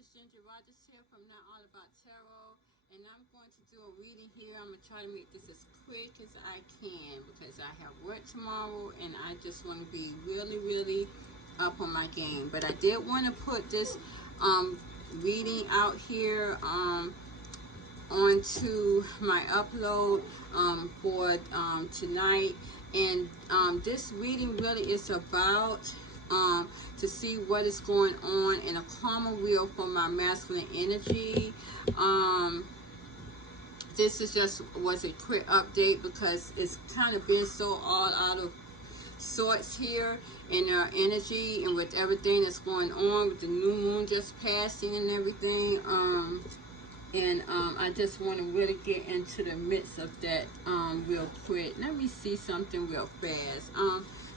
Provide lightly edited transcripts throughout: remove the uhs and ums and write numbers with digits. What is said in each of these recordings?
is Ginger Rogers here from Not All About Tarot, and I'm going to do a reading here. I'm going to try to make this as quick as I can because I have work tomorrow and I just want to be really up on my game. But I did want to put this reading out here onto my upload for tonight. And this reading really is about to see what is going on in a karma wheel for my masculine energy. This is was a quick update because it's kind of been so all out of sorts here in our energy and with everything that's going on with the new moon just passing and everything. I just want to really get into the midst of that real quick. Let me see something real fast.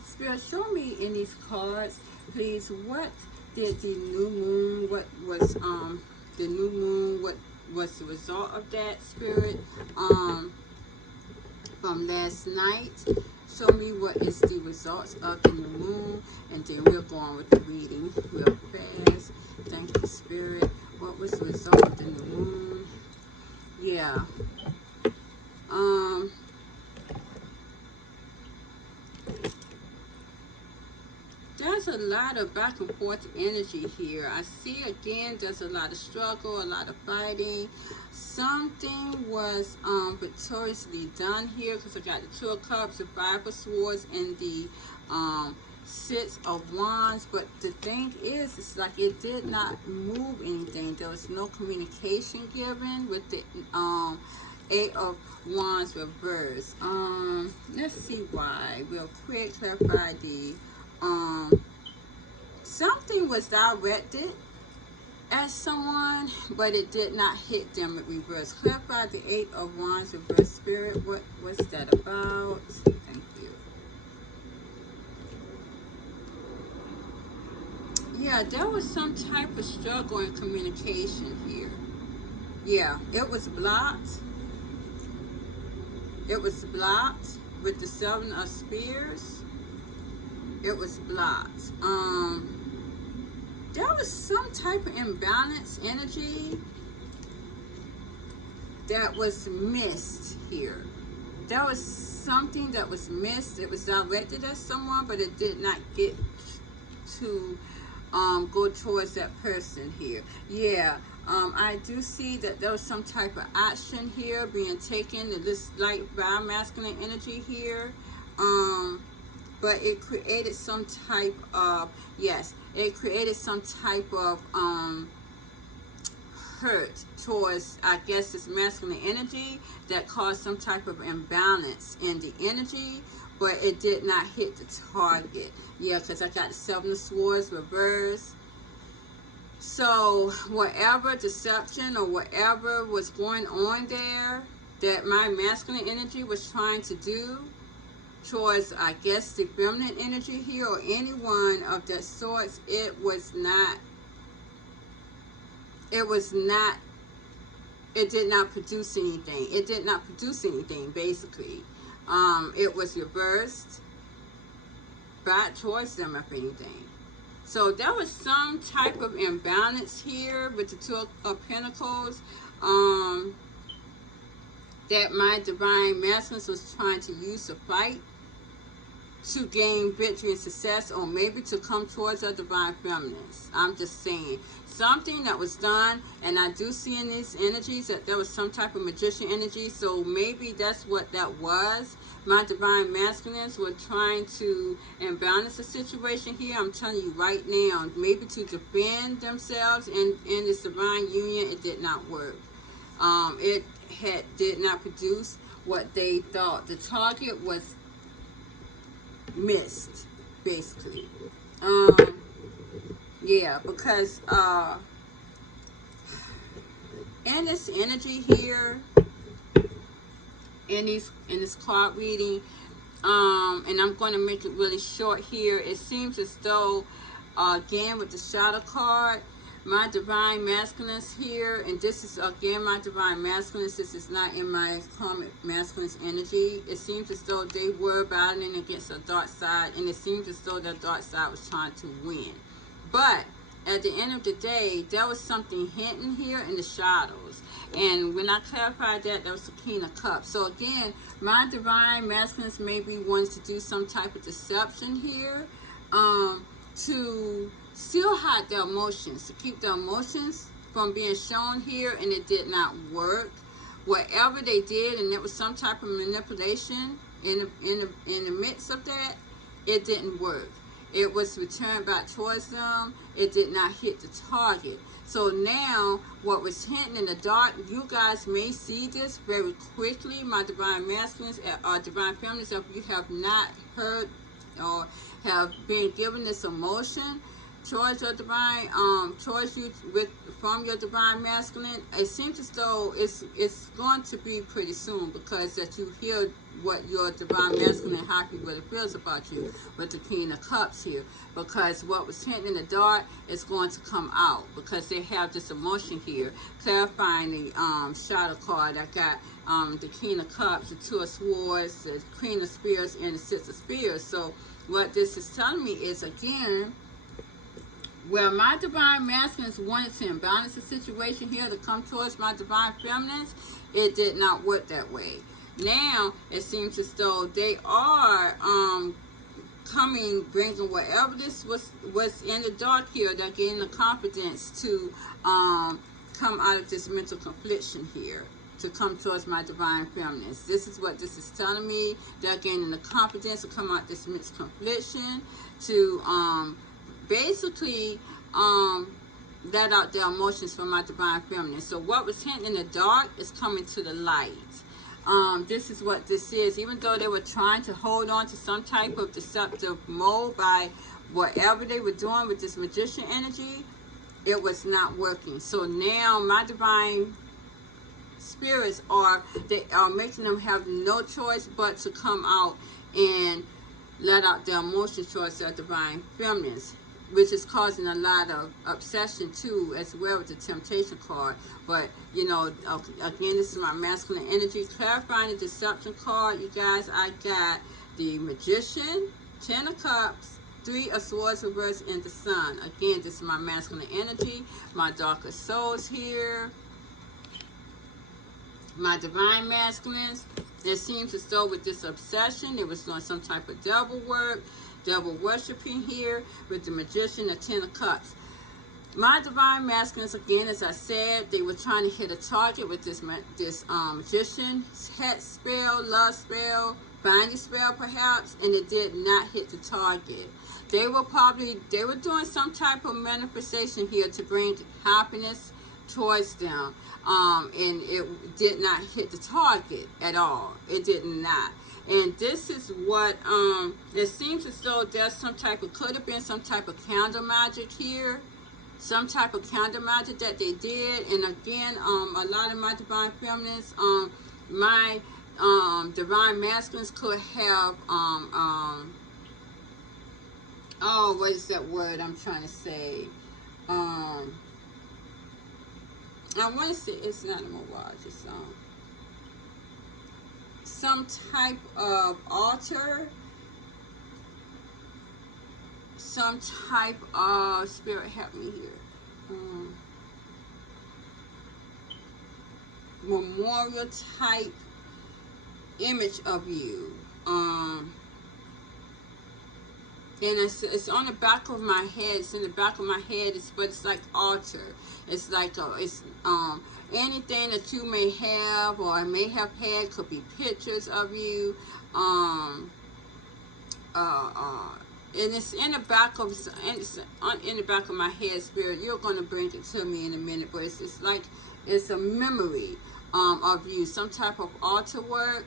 Spirit, show me in these cards, please, what did the new moon, what was the new moon, what was the result of that, Spirit, from last night. Show me what is the results of the new moon, and then we'll go on with the reading real fast. Thank you, Spirit. What was the result of the new moon? Yeah. There's a lot of back and forth energy here. I see again there's a lot of struggle, a lot of fighting. Something was victoriously done here because I got the Two of Cups, the Five of Swords, and the Six of Wands. But the thing is, it's like it did not move anything. There was no communication given with the Eight of Wands reverse. Let's see why. Real quick, clarify the something was directed at someone, but it did not hit them with reverse. Clarify the Eight of Wands reverse, Spirit. What was that about? Thank you. Yeah, there was some type of struggle in communication here. Yeah, it was blocked. It was blocked with the Seven of Spears. It was blocked. There was some type of imbalance energy that was missed here. There was something that was missed. It was directed at someone, but it did not get to go towards that person here. Yeah, I do see that there was some type of action here being taken in this light masculine energy here. But it created some type of, yes, it created some type of hurt towards, I guess, this masculine energy that caused some type of imbalance in the energy, but it did not hit the target. Yeah, because I got the Seven of Swords reverse. So whatever deception or whatever was going on there that my masculine energy was trying to do towards, I guess, the feminine energy here or anyone of that sorts, it did not produce anything. It did not produce anything, basically. It was reversed back towards them, if anything. So there was some type of imbalance here with the Two of Pentacles that my divine masculine was trying to use to fight, to gain victory and success, or maybe to come towards our divine feminines. I'm just saying, something that was done, and I do see in these energies that there was some type of magician energy, so maybe that's what that was. My divine masculines were trying to imbalance the situation here. I'm telling you right now, maybe to defend themselves in this divine union. It did not work. It did not produce what they thought. The target was missed, basically. Yeah, because in this energy here, in this card reading, and I'm going to make it really short here. It seems as though, again, with the shadow card, my divine masculines here, and this is again my divine masculines. This is not in my karmic masculines energy. It seems as though they were battling against a dark side, and it seems as though that dark side was trying to win. But at the end of the day, there was something hidden here in the shadows. And when I clarified that, that was the King of Cups. So again, my divine masculines may be wanting to do some type of deception here, to still hide their emotions, to keep their emotions from being shown here, and it did not work. Whatever they did, and it was some type of manipulation in the midst of that, it didn't work. It was returned back towards them. It did not hit the target. So now, what was hidden in the dark, you guys may see this very quickly, my divine masculines or divine feminines. If you have not heard or have been given this emotion towards your divine, towards you from your divine masculine, it seems as though it's going to be pretty soon, because that you hear what your divine masculine, how he really feels about you with the King of Cups here, because what was hidden in the dark is going to come out, because they have this emotion here, clarifying the shadow card. I got the King of Cups, the Two of Swords, the Queen of Spears, and the Six of Spears. So what this is telling me is, again, where my divine masculines wanted to imbalance the situation here to come towards my divine feminines, it did not work that way. Now it seems as though they are coming, bringing whatever this was in the dark here. They're getting the confidence to come out of this mental confliction here, to come towards my divine feminines. This is what this is telling me. They're gaining the confidence to come out this mental confliction, to basically let out their emotions from my divine feminine. So what was hidden in the dark is coming to the light. This is what this is. Even though they were trying to hold on to some type of deceptive mode by whatever they were doing with this magician energy, it was not working. So now my divine spirits they are making them have no choice but to come out and let out their emotions towards their divine feminines, which is causing a lot of obsession too, as well with the temptation card. But you know, again, this is my masculine energy, clarifying the deception card. You guys, I got the Magician, Ten of Cups, Three of Swords reversed, and the Sun. Again, this is my masculine energy, my darker souls here, my divine masculines. It seems as though with this obsession, it was doing some type of devil work, devil worshiping here with the Magician, the Ten of Cups. My divine masculines, again, as I said, they were trying to hit a target with this Magician, hex spell, love spell, binding spell perhaps, and it did not hit the target. They were doing some type of manifestation here to bring happiness towards them, and it did not hit the target at all. It did not. And this is what it seems as though there's some type of, could have been some type of candle magic here, some type of candle magic that they did. And again, a lot of my divine feminines, my divine masculines could have oh, what is that word I'm trying to say? I want to say it's not a mirage, it's some type of altar, some type of, spirit help me here, memorial type image of you, and it's on the back of my head. It's in the back of my head. But it's like altar. It's like anything that you may have or may have had, could be pictures of you. And it's in the back of my head, spirit. You're gonna bring it to me in a minute, but it's like it's a memory of you. Some type of altar work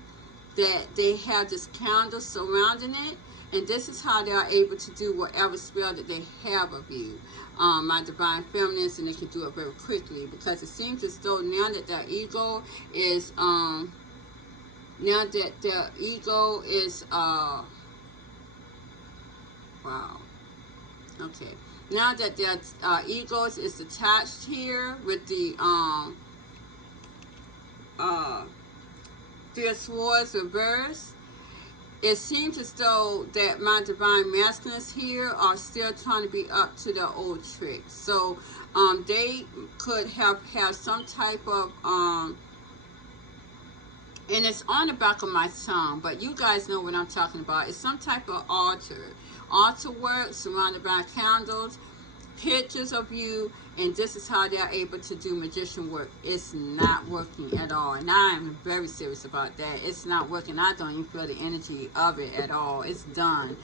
that they have this candle surrounding it. And this is how they are able to do whatever spell that they have of you, my divine feminines, and they can do it very quickly, because it seems as though now that their ego is, wow, okay, now that their egos is attached here with the Three of Swords reversed, it seems as though that my divine masculines here are still trying to be up to their old tricks. So they could have some type of and it's on the back of my tongue, but you guys know what I'm talking about. It's some type of altar work surrounded by candles, pictures of you, and this is how they're able to do magician work. It's not working at all, and I am very serious about that. It's not working. I don't even feel the energy of it at all. It's done,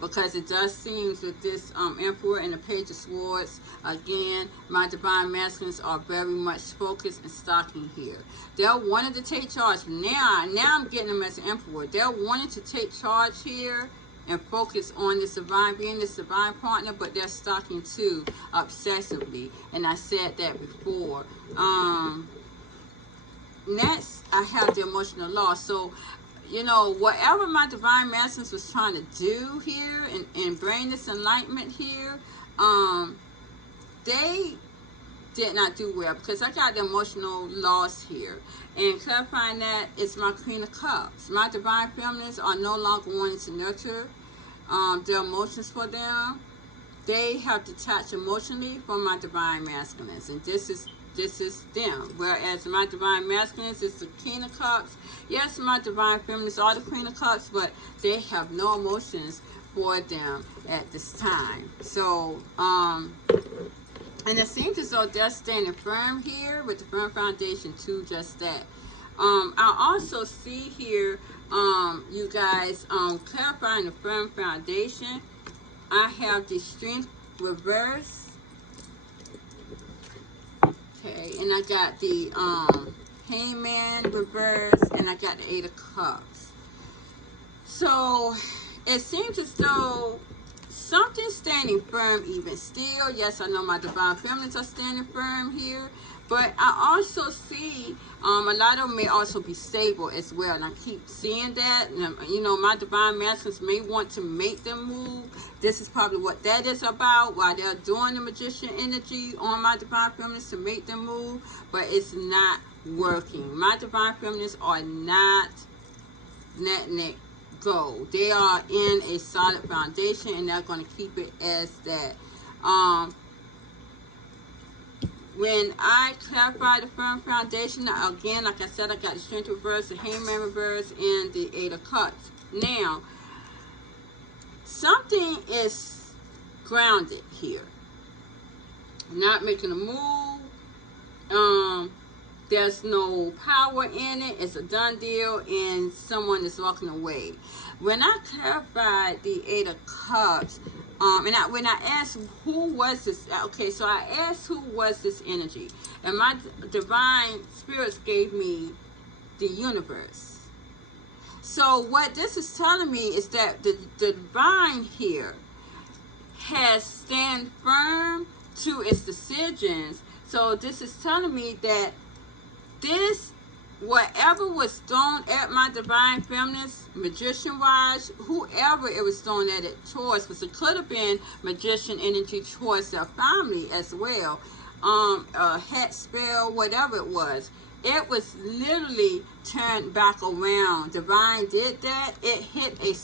because it does seem with this Emperor and the Page of Swords, again, my divine masculines are very much focused and stalking here. They're wanting to take charge. Now I'm getting them as an Emperor. They're wanting to take charge here and focus on this divine being, this divine partner, but they're stalking too obsessively. And I said that before. Next, I have the emotional loss. So, you know, whatever my divine masculines was trying to do here and bring this enlightenment here, they did not do well, because I got the emotional loss here. And clarifying that, it's my Queen of Cups. My divine feminines are no longer wanting to nurture their emotions for them. They have detached emotionally from my divine masculines, and this is them. Whereas my divine masculines is the King of Cups. Yes, my divine feminines are the Queen of Cups, but they have no emotions for them at this time. So and it seems as though they're standing firm here with the firm foundation to just that. I also see here, you guys, clarifying the firm foundation. I have the Strength reverse. Okay, and I got the Hangman reverse, and I got the Eight of Cups. So it seems as though something's standing firm even still. Yes, I know my divine feminines are standing firm here, but I also see a lot of them may also be stable as well, and I keep seeing that. And, you know, my divine masculines may want to make them move. This is probably what that is about, while they're doing the magician energy on my divine feminines to make them move, but it's not working. My divine feminines are not letting it go. They are in a solid foundation, and they're going to keep it as that. When I clarify the firm foundation, again, like I said, I got the Strength reverse, the Hangman reverse, and the Eight of Cups. Now, something is grounded here. Not making a move. There's no power in it. It's a done deal, and someone is walking away. When I clarified the Eight of Cups, and when I asked who was this, okay, so I asked who was this energy, and my divine spirits gave me the universe. So what this is telling me is that the divine here has stand firm to its decisions. So this is telling me that this, whatever was thrown at my divine feminines, magician-wise, whoever it was thrown at it towards, because it could have been magician energy towards their family as well, a hex spell, whatever it was literally turned back around. Divine did that. It hit a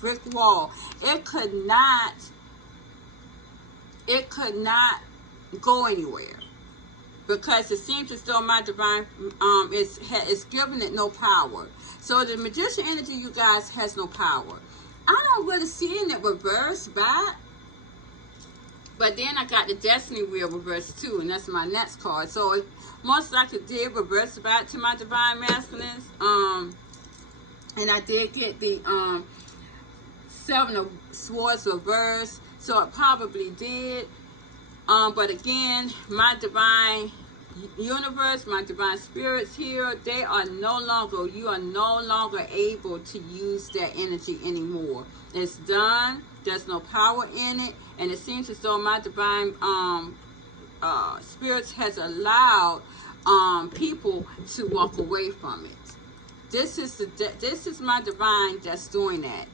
brick wall. It could not go anywhere, because it seems as though my divine is giving it no power. So the magician energy, you guys, has no power. I don't really see it reverse back. But then I got the Destiny Wheel reverse too, and that's my next card. So it most likely did reverse back to my divine masculines. And I did get the Seven of Swords reverse, so it probably did. But again, my divine universe, my divine spirits here, they are no longer, you are no longer able to use that energy anymore. It's done. There's no power in it, and it seems as though my divine spirits has allowed people to walk away from it. This is my divine that's doing that.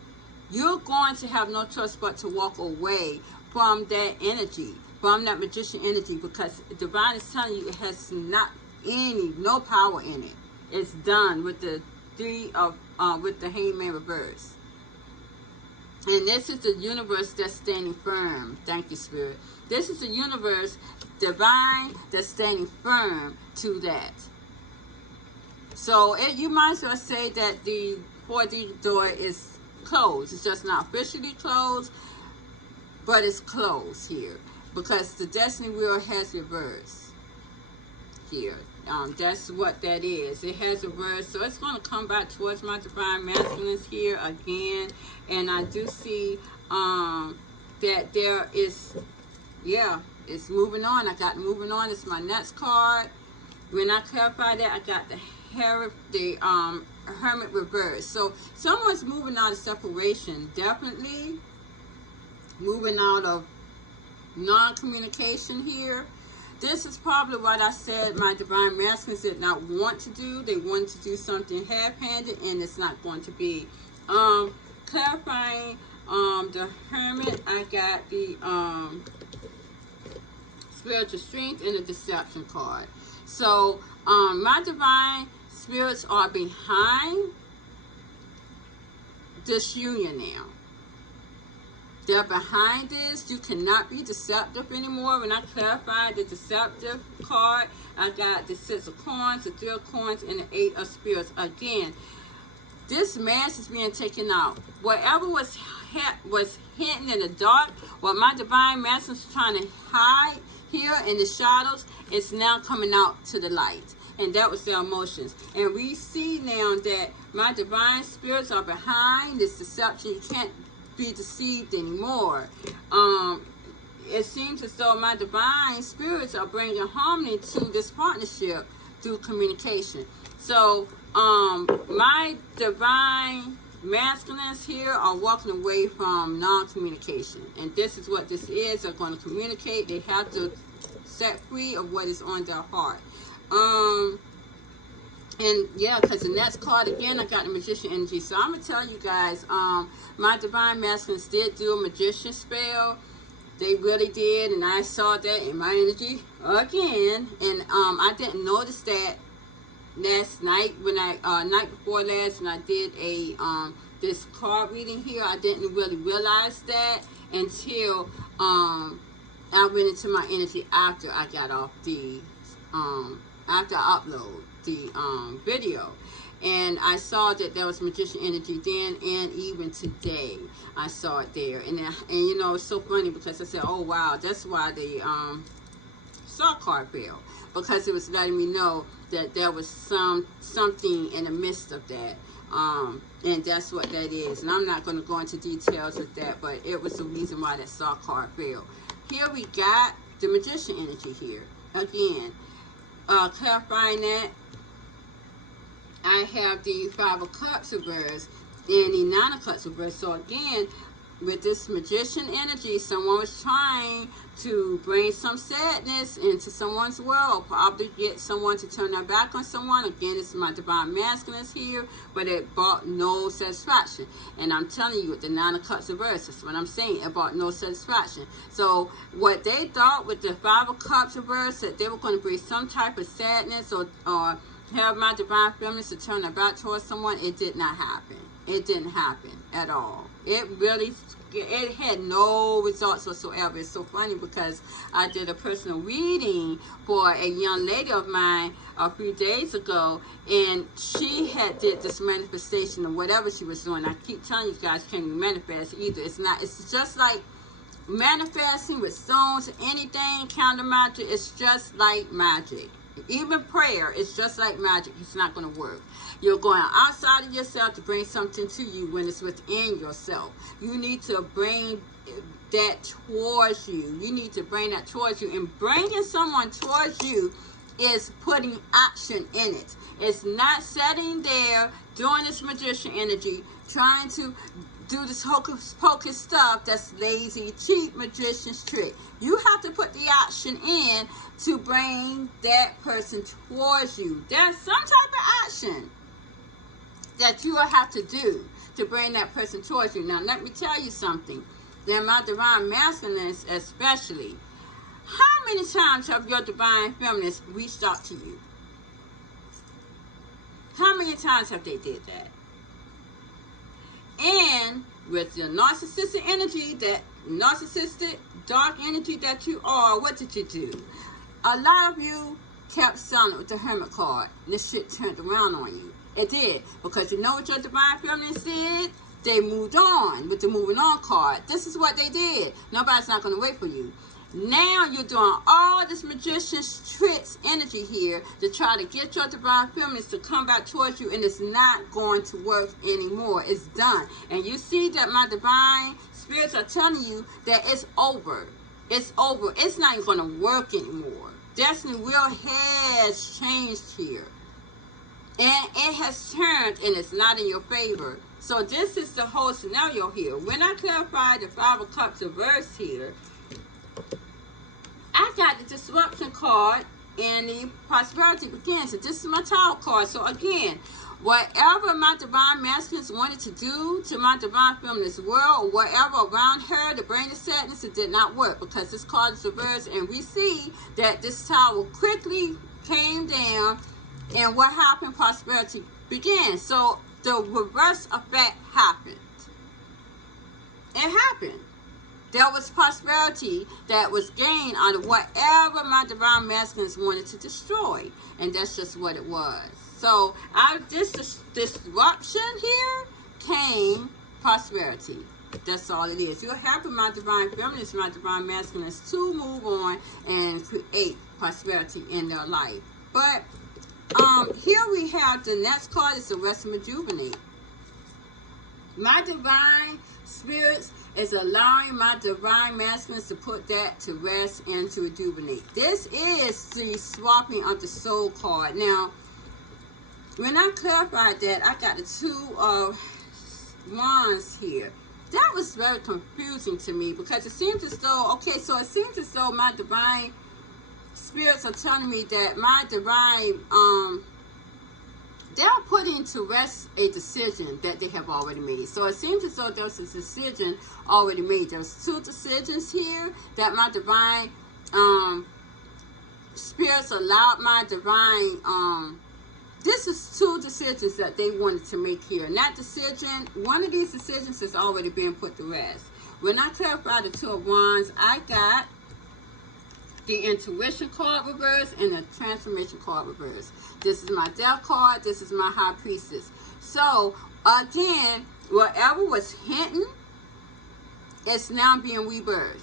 You're going to have no choice but to walk away from that energy, from that magician energy, because divine is telling you it has no power in it. It's done with the Three of with the Hangman reverse. And this is the universe that's standing firm. Thank you, Spirit. This is the universe, divine, that's standing firm to that. So you might as well say that the 4D door is closed. It's just not officially closed, but it's closed here because the destiny wheel has reversed here. That's what that is. It has reversed, so it's going to come back towards my divine masculines here again. And I do see that there is, yeah, it's moving on. I got moving on. It's my next card. When I clarify that, I got the Hermit reverse. So someone's moving out of separation, definitely moving out of non-communication here. This is probably what I said my divine masculines did not want to do. They wanted to do something half-handed, and it's not going to be. Clarifying the Hermit, I got the spiritual strength and the deception card. So my divine spirits are behind this union now. They're behind this. You cannot be deceptive anymore. When I clarified the deceptive card, I got the 6 of coins, the 3 of coins, and the 8 of spirits. Again, this mask is being taken out. Whatever was hidden in the dark, what my divine mask is trying to hide here in the shadows, it's now coming out to the light. And that was their emotions. And we see now that my divine spirits are behind this deception. You can't be deceived anymore. It seems as though my divine spirits are bringing harmony to this partnership through communication. So my divine masculines here are walking away from non-communication, and this is what this is. They're going to communicate. They have to set free of what is on their heart. And yeah, because the next card again, I got the Magician energy. So I'm gonna tell you guys, my divine masculines did do a magician spell. They really did, and I saw that in my energy again. And I didn't notice that last night when night before last when I did a this card reading here. I didn't really realize that until I went into my energy after I got off the after I upload the video, and I saw that there was magician energy then, and even today I saw it there. And you know, it's so funny because I said, oh wow, that's why the star card fell, because it was letting me know that there was something in the midst of that, and that's what that is. And I'm not going to go into details with that, but it was the reason why that star card fell. Here we got the magician energy here again. Clarifying that, I have the 5 of Cups reversed and the 9 of Cups reversed. So again, with this magician energy, someone was trying to bring some sadness into someone's world, or probably get someone to turn their back on someone. Again, this is my divine masculines here, but it brought no satisfaction. And I'm telling you, with the 9 of Cups reversed, that's what I'm saying. It brought no satisfaction. So what they thought with the 5 of Cups reversed, that they were going to bring some type of sadness or have my divine feminines to turn their back towards someone, it did not happen. It didn't happen at all. It had no results whatsoever. It's so funny because I did a personal reading for a young lady of mine a few days ago, and she had did this manifestation of whatever she was doing. I keep telling you guys, can't even manifest either. It's just like manifesting with stones, anything, counter magic. It's just like magic. Even prayer is just like magic. It's not going to work. You're going outside of yourself to bring something to you when it's within yourself. You need to bring that towards you. You need to bring that towards you. And bringing someone towards you is putting action in it. It's not sitting there doing this magician energy, trying to do this hocus pocus stuff that's lazy, cheap magician's trick. You have to put the action in to bring that person towards you. There's some type of action that you will have to do to bring that person towards you. Now, let me tell you something. Then my divine masculines especially, how many times have your divine feminines reached out to you? How many times have they did that? And with your narcissistic energy, that narcissistic dark energy that you are, what did you do? A lot of you kept silent with the Hermit card. This shit turned around on you. It did. Because you know what your divine feminines did? They moved on with the moving on card. This is what they did. Nobody's not going to wait for you. Now you're doing all this magician's tricks energy here to try to get your divine feminines to come back towards you, and it's not going to work anymore. It's done. And you see that my divine spirits are telling you that it's over. It's over. It's not even going to work anymore. Destiny wheel has changed here. And it has turned, and it's not in your favor. So this is the whole scenario here. When I clarify the Five of Cups reverse here, I got the disruption card and the prosperity begins. So this is my Tower card. So again, whatever my divine masculines wanted to do to my divine feminist world, or whatever around her, the brain of sadness, it did not work because this card is reversed. And we see that this Tower quickly came down, and what happened? Prosperity began. So the reverse effect happened. It happened. There was prosperity that was gained out of whatever my divine masculines wanted to destroy. And that's just what it was. So out of this disruption here came prosperity. That's all it is. You're helping my divine feminines, my divine masculines to move on and create prosperity in their life. But here we have the next card is the Rest and Rejuvenate. My divine spirits is allowing my divine masculines to put that to rest and to rejuvenate. This is the swapping of the soul card. Now, when I clarified that, I got the Two of Wands here. That was very confusing to me because it seems as though, okay, so it seems as though my divine spirits are telling me that my divine, they're putting to rest a decision that they have already made. So it seems as though there's a decision already made. There's two decisions here that my divine spirits allowed my divine, this is two decisions that they wanted to make here. And that decision, one of these decisions has already been put to rest. When I clarified the Two of Wands, I got the Intuition card reverse and the Transformation card reverse. This is my Death card. This is my High Priestess. So, again, whatever was hidden, it's now being rebirthed.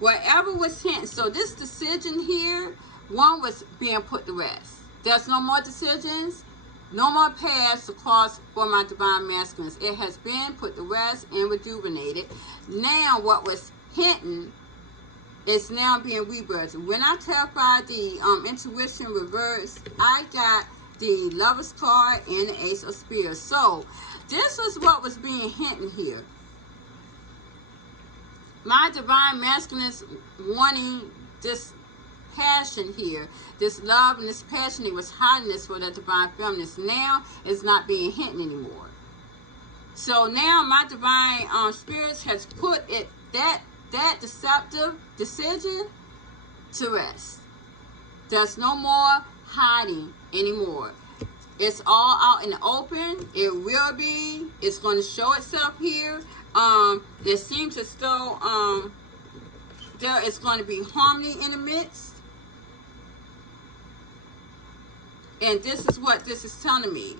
Whatever was hidden. So, this decision here, one was being put to rest. There's no more decisions, no more paths to cross for my divine masculines. It has been put to rest and rejuvenated. Now, what was hidden, it's now being rebirthed. When I clarified the Intuition reverse, I got the Lover's card and the Ace of Spears. So, this was what was being hidden here. My divine masculines wanting this passion here, this love and this passion, it was hiding this for the divine feminines. Now, it's not being hidden anymore. So, now my divine spirits has put it, that deceptive decision to rest. There's no more hiding anymore. It's all out in the open. It will be. It's going to show itself here. It seems as though there is going to be harmony in the midst. And this is what this is telling me.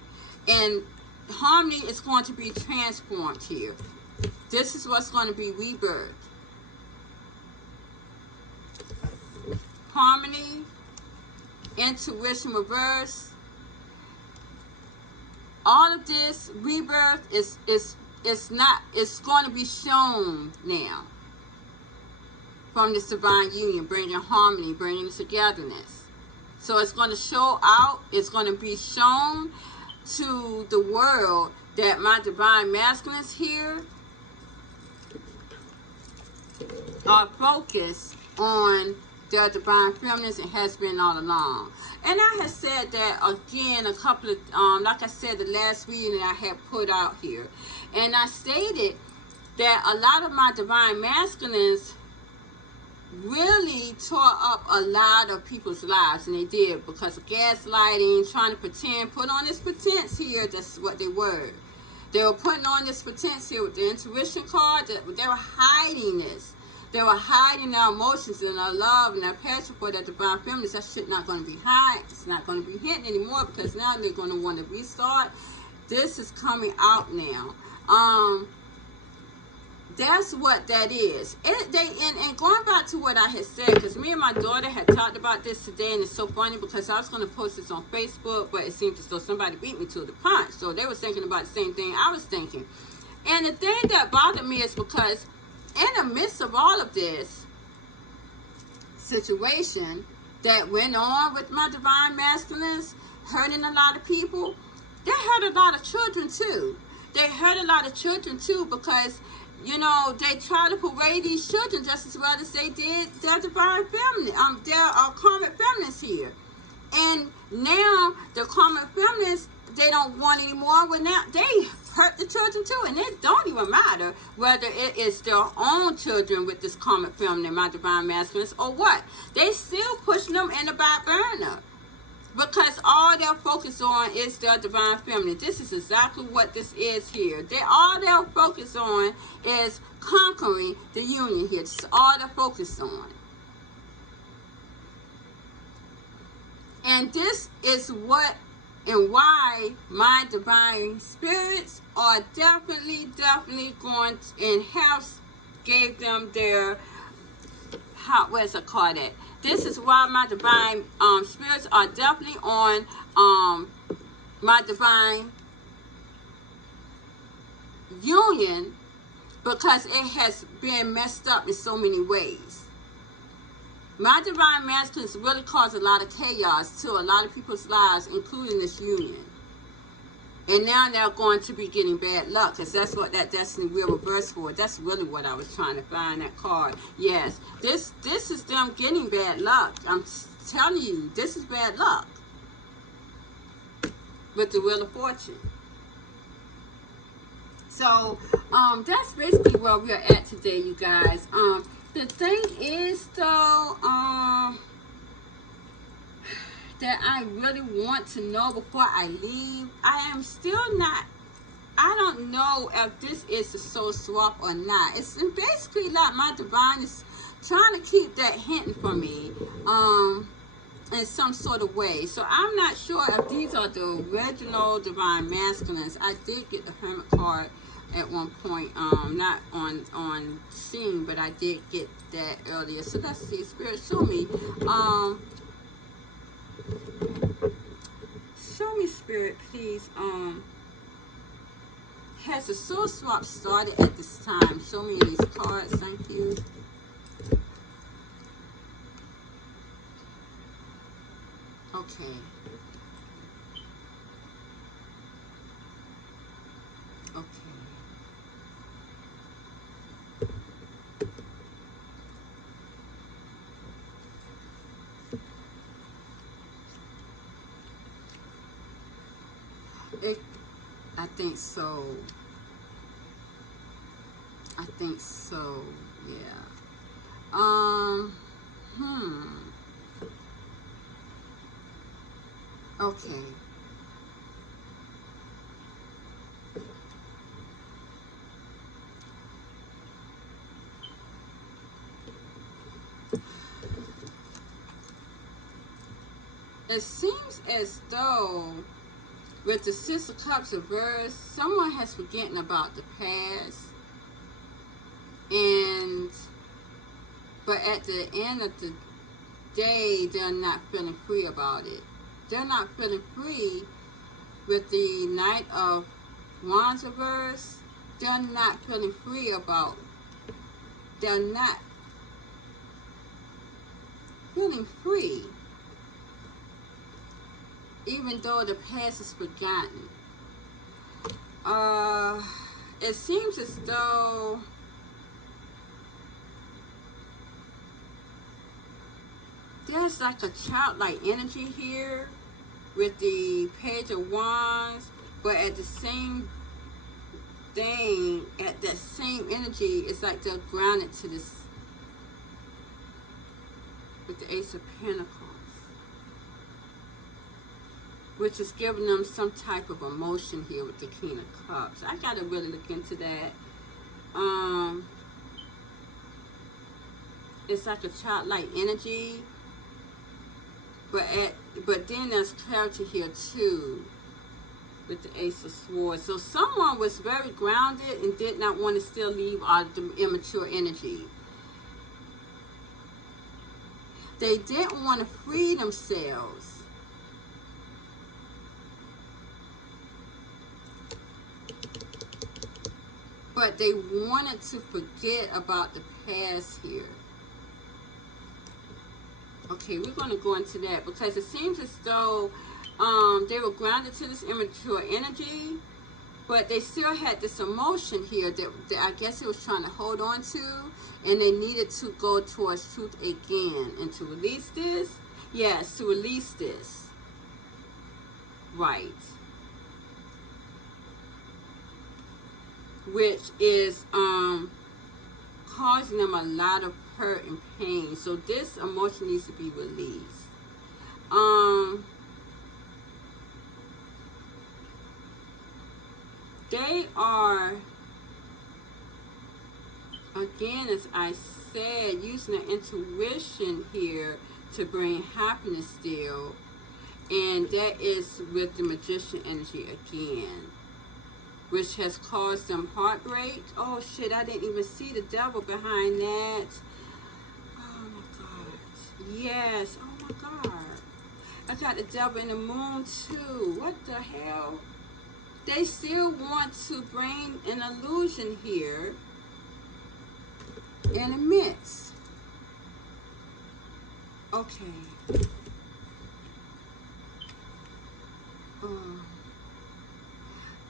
And harmony is going to be transformed here. This is what's going to be rebirthed. Harmony, Intuition reverse. All of this rebirth is going to be shown now from this divine union, bringing harmony, bringing togetherness. So it's going to show out. It's going to be shown to the world that my divine masculines here are focused on their divine feminines and has been all along. And I have said that again a couple of, like I said, the last reading that I had put out here. And I stated that a lot of my divine masculines really tore up a lot of people's lives, and they did because of gaslighting, trying to pretend, put on this pretense here. That's what they were. They were putting on this pretense here with the intuition card. They were hiding this. They were hiding their emotions and their love and their passion for that divine feminine. That shit not going to be hidden. It's not going to be hidden anymore, because now they're going to want to restart. This is coming out now. That's what that is. And going back to what I had said, because me and my daughter had talked about this today, and it's so funny because I was going to post this on Facebook, but it seemed as though somebody beat me to the punch. So they were thinking about the same thing I was thinking. And the thing that bothered me is because in the midst of all of this situation that went on with my divine masculines, hurting a lot of people, they hurt a lot of children too. They hurt a lot of children too, because you know, they try to parade these children just as well as they did their divine feminine. There are karmic feminists here. And now the karmic feminists, they don't want anymore. Well, now they hurt the children too. And it don't even matter whether it is their own children with this karmic feminine, my divine masculines, or what. They still pushing them in the back burner, because all they're focused on is their divine feminine. This is exactly what this is here. All they're focused on is conquering the union here. This is all they're focused on. And this is what and why my divine spirits are definitely going to, and have gave them their, where's the card at? This is why my divine spirits are definitely on my divine union, because it has been messed up in so many ways. My divine masculines really caused a lot of chaos to a lot of people's lives, including this union. And now they're going to be getting bad luck, because that's what that Destiny Wheel reversed for. That's really what I was trying to find, that card. Yes, this is them getting bad luck. I'm telling you, this is bad luck with the Wheel of Fortune. So, that's basically where we're at today, you guys. The thing is, though, that I really want to know before I leave, I am still not, I don't know if this is a soul swap or not. It's basically like my divine is trying to keep that hidden from me in some sort of way. So I'm not sure if these are the original divine masculines. I did get the Hermit card at one point, not on scene, but I did get that earlier. So let's see, Spirit, show me. Show me, Spirit, please. Has the soul swap started at this time? Show me these cards, thank you. Okay. Okay. I think so. I think so, yeah. Okay. It seems as though with the Six of Cups reversed, someone has forgotten about the past, but at the end of the day, they're not feeling free about it. They're not feeling free with the Knight of Wands reverse. They're not feeling free about. They're not feeling free, even though the past is forgotten. It seems as though there's like a childlike energy here with the Page of Wands, but at the same thing, at that same energy, it's like they're grounded to this with the Ace of Pentacles. which is giving them some type of emotion here with the King of Cups. I gotta really look into that. It's like a childlike energy, but then there's clarity here too with the Ace of Swords. So someone was very grounded and did not want to still leave out the immature energy. They didn't want to free themselves. But they wanted to forget about the past here. Okay, we're going to go into that because it seems as though they were grounded to this immature energy, but they still had this emotion here that I guess it was trying to hold on to, and they needed to go towards truth again and to release this. Yes, to release this. Right. Which is causing them a lot of hurt and pain. So this emotion needs to be released. They are, again, as I said, using their intuition here to bring happiness still. And that is with the Magician energy again, which has caused them heartbreak. Oh shit, I didn't even see the devil behind that. Oh my God. Yes, oh my God. I got the devil in the moon too. What the hell? They still want to bring an illusion here in the midst. Okay.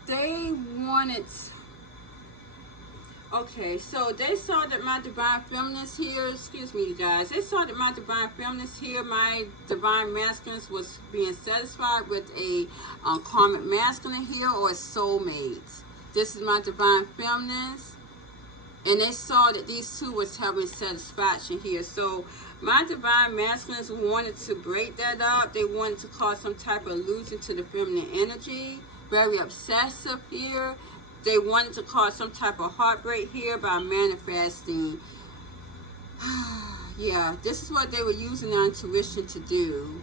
They wanted, okay, so they saw that my divine feminist here, excuse me you guys, they saw that my divine feminist here, my divine masculine was being satisfied with a karmic masculine here or a soulmate. This is my divine feminist, and they saw that these two was having satisfaction here. So my divine masculines wanted to break that up. They wanted to cause some type of illusion to the feminine energy. Very obsessive here. They wanted to cause some type of heartbreak here by manifesting. Yeah, this is what they were using their intuition to do,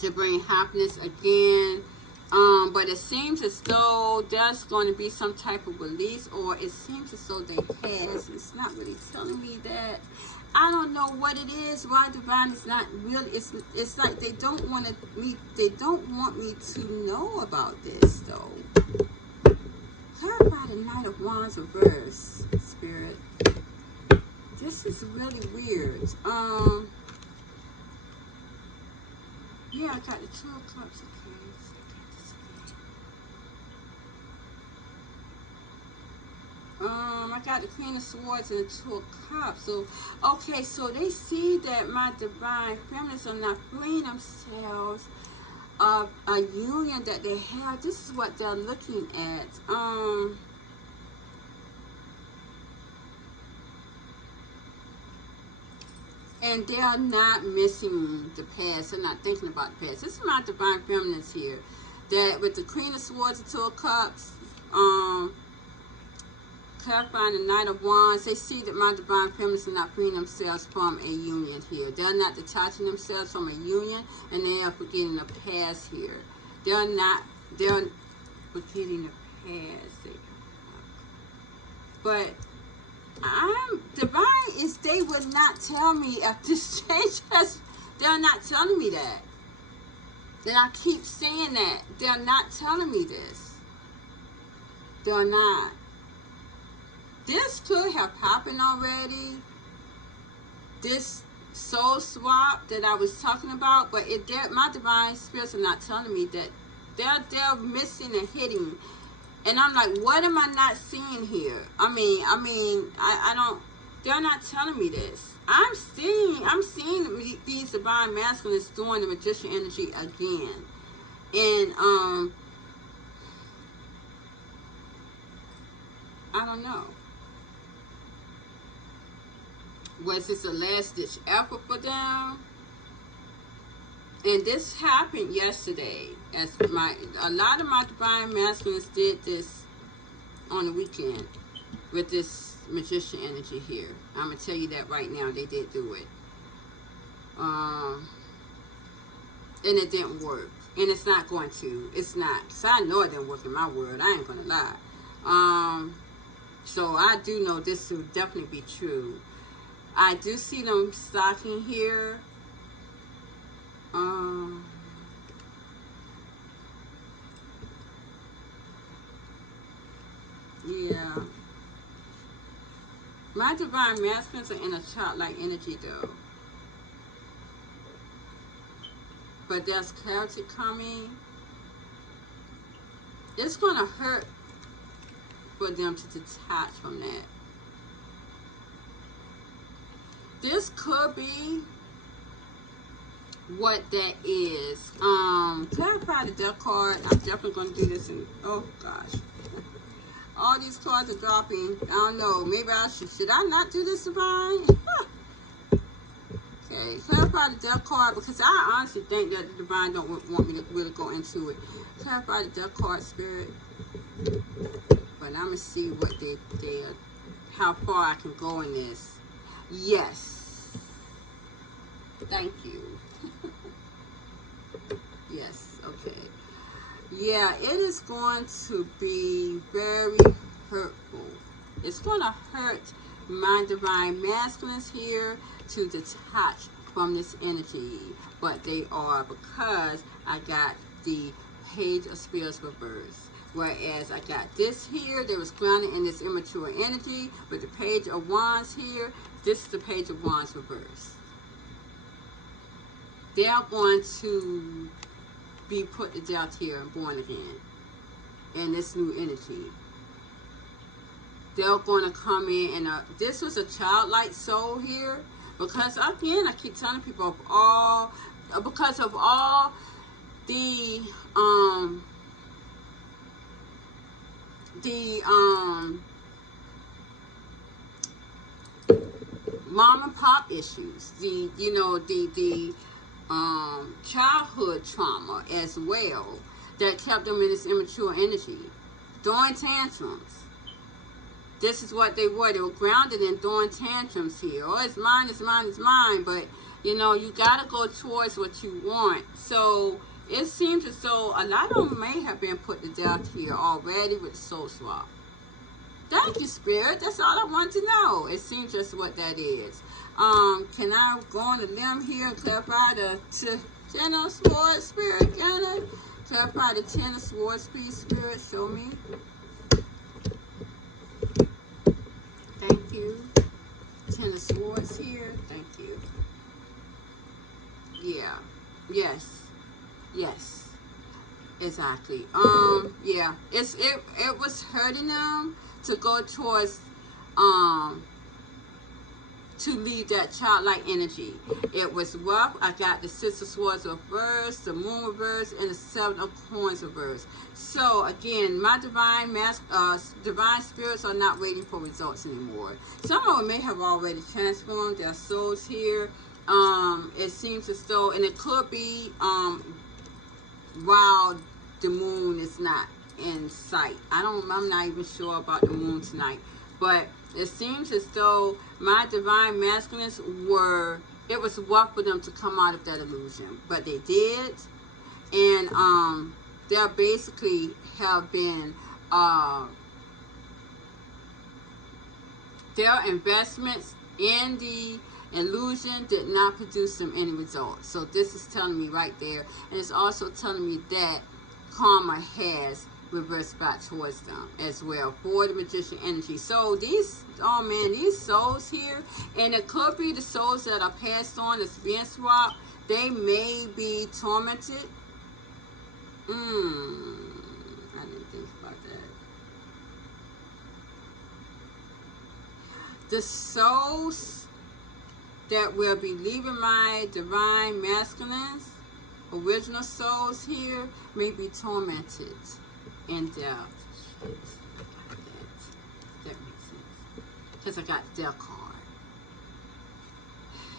to bring happiness again. But it seems as though there's going to be some type of release, or it seems as though they has. It's not really telling me that. I don't know what it is. Why divine is not really. It's like they don't want me. They don't want me to know about this though. Clarify the Knight of Wands reverse, Spirit. This is really weird. Yeah, I got the Two of Cups. Okay. I got the Queen of Swords and the Two of Cups. So, okay, so they see that my divine feminists are not freeing themselves of a union that they have. This is what they're looking at. And they're not missing the past. They're not thinking about the past. This is my divine feminists here. That with the Queen of Swords and Two of Cups, clarifying the Knight of Wands, they see that my divine feminists are not freeing themselves from a union here. They're not detaching themselves from a union, and they are forgetting the past here. They're forgetting the past. But divine is, they would not tell me if this changes. They're not telling me that. Then I keep saying that. They're not telling me this. They're not. This could have happened already. This soul swap that I was talking about, but my divine spirits are not telling me that. They're missing and hitting. And I'm like, what am I not seeing here? I mean, I don't, they're not telling me this. I'm seeing these divine masculines doing the Magician energy again. And, I don't know. Was this a last ditch effort for them? And this happened yesterday. A lot of my divine masculines did this on the weekend with this magician energy here. I'm gonna tell you that right now. They did do it. And it didn't work. And it's not going to. It's not. Because I know it didn't work in my world. I ain't going to lie. So I do know this will definitely be true. I do see them stocking here. Yeah. My divine masculines are in a childlike energy though. But there's clarity coming. It's going to hurt for them to detach from that. This could be what that is. Clarify the death card. I'm definitely going to do this in, oh gosh. All these cards are dropping. I don't know. Maybe I should I not do this, divine? Okay, clarify the death card, because I honestly think that the divine don't want me to really go into it. Clarify the death card, spirit. But I'm gonna see what they how far I can go in this. Yes. Thank you. Yes. Okay. Yeah, it is going to be very hurtful. It's going to hurt my divine masculines here to detach from this energy. But they are, because I got the Page of Spears reversed. Whereas I got this here, they was grounded in this immature energy. With the Page of Wands here, this is the Page of Wands reversed. They are going to be put to death here and born again in this new energy. They're going to come in, and this was a childlike soul here, because again I keep telling people because of all the mom and pop issues, the childhood trauma as well, that kept them in this immature energy, throwing tantrums. This is what they were. They were grounded in throwing tantrums here. Oh, it's mine, it's mine, it's mine. But, you got to go towards what you want. So it seems as though a lot of them may have been put to death here already with soul swap. Thank you, Spirit. That's all I want to know. It seems just what that is. Can I go on a limb here and clarify the Ten of Swords, Spirit? Can I clarify the Ten of Swords, please, Spirit? Show me. Thank you. Ten of Swords here. Thank you. Yeah. Yes. Yes. Exactly. Yeah. It was hurting them to go towards to leave that childlike energy. It was rough. I got the Six of Swords reversed, the Moon reversed, and the Seven of Coins reversed. So again, my divine spirits are not waiting for results anymore. Some of them may have already transformed their souls here. It seems as though, and it could be while the moon is not in sight. I'm not even sure about the moon tonight, but it seems as though my divine masculines it was rough for them to come out of that illusion, but they did. And they basically have been their investments in the illusion did not produce them any results. So this is telling me right there, and it's also telling me that karma has reversed back towards them as well for the magician energy. So these souls here, and it could be the souls that are passed on that's being swapped, they may be tormented. I didn't think about that. The souls that will be leaving my divine masculines, original souls here, may be tormented in death. That makes sense. Because I got their card.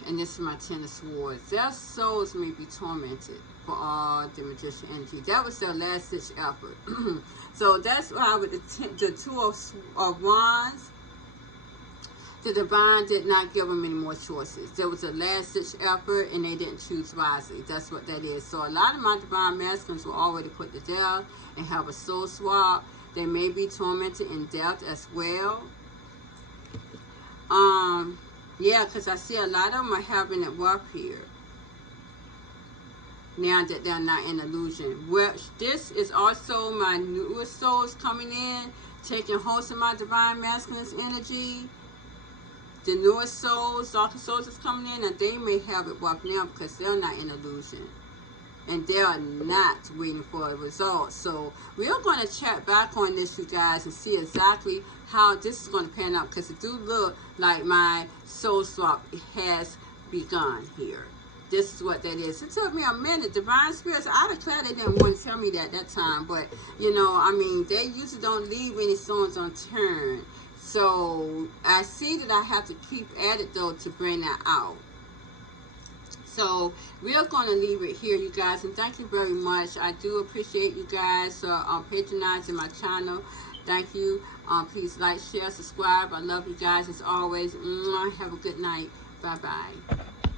And this is my Ten of Swords. Their souls may be tormented for all the magician energy. That was their last ditch effort. So that's why with the Two of Wands, the divine did not give them any more choices. There was a last ditch effort and they didn't choose wisely. That's what that is. So a lot of my divine masculines were already put to death and have a soul swap. They may be tormented in death as well. Yeah, because I see a lot of them are having it rough here. Now that they're not in illusion. Well, this is also my newest souls coming in, taking hold of my divine masculine's energy. The newest souls, darker souls is coming in, and they may have it rough now because they're not in illusion. And they are not waiting for a result. So we're going to check back on this, you guys, and see exactly how this is going to pan out. Because it do look like my soul swap has begun here. This is what that is. It took me a minute. Divine spirits, I declare they didn't want to tell me that time. But, you know, I mean, they usually don't leave any stones unturned. So I see that I have to keep at it, though, to bring that out. So we're going to leave it here, you guys, and thank you very much. I do appreciate you guys patronizing my channel. Thank you. Please like, share, subscribe. I love you guys as always. Have a good night. Bye-bye.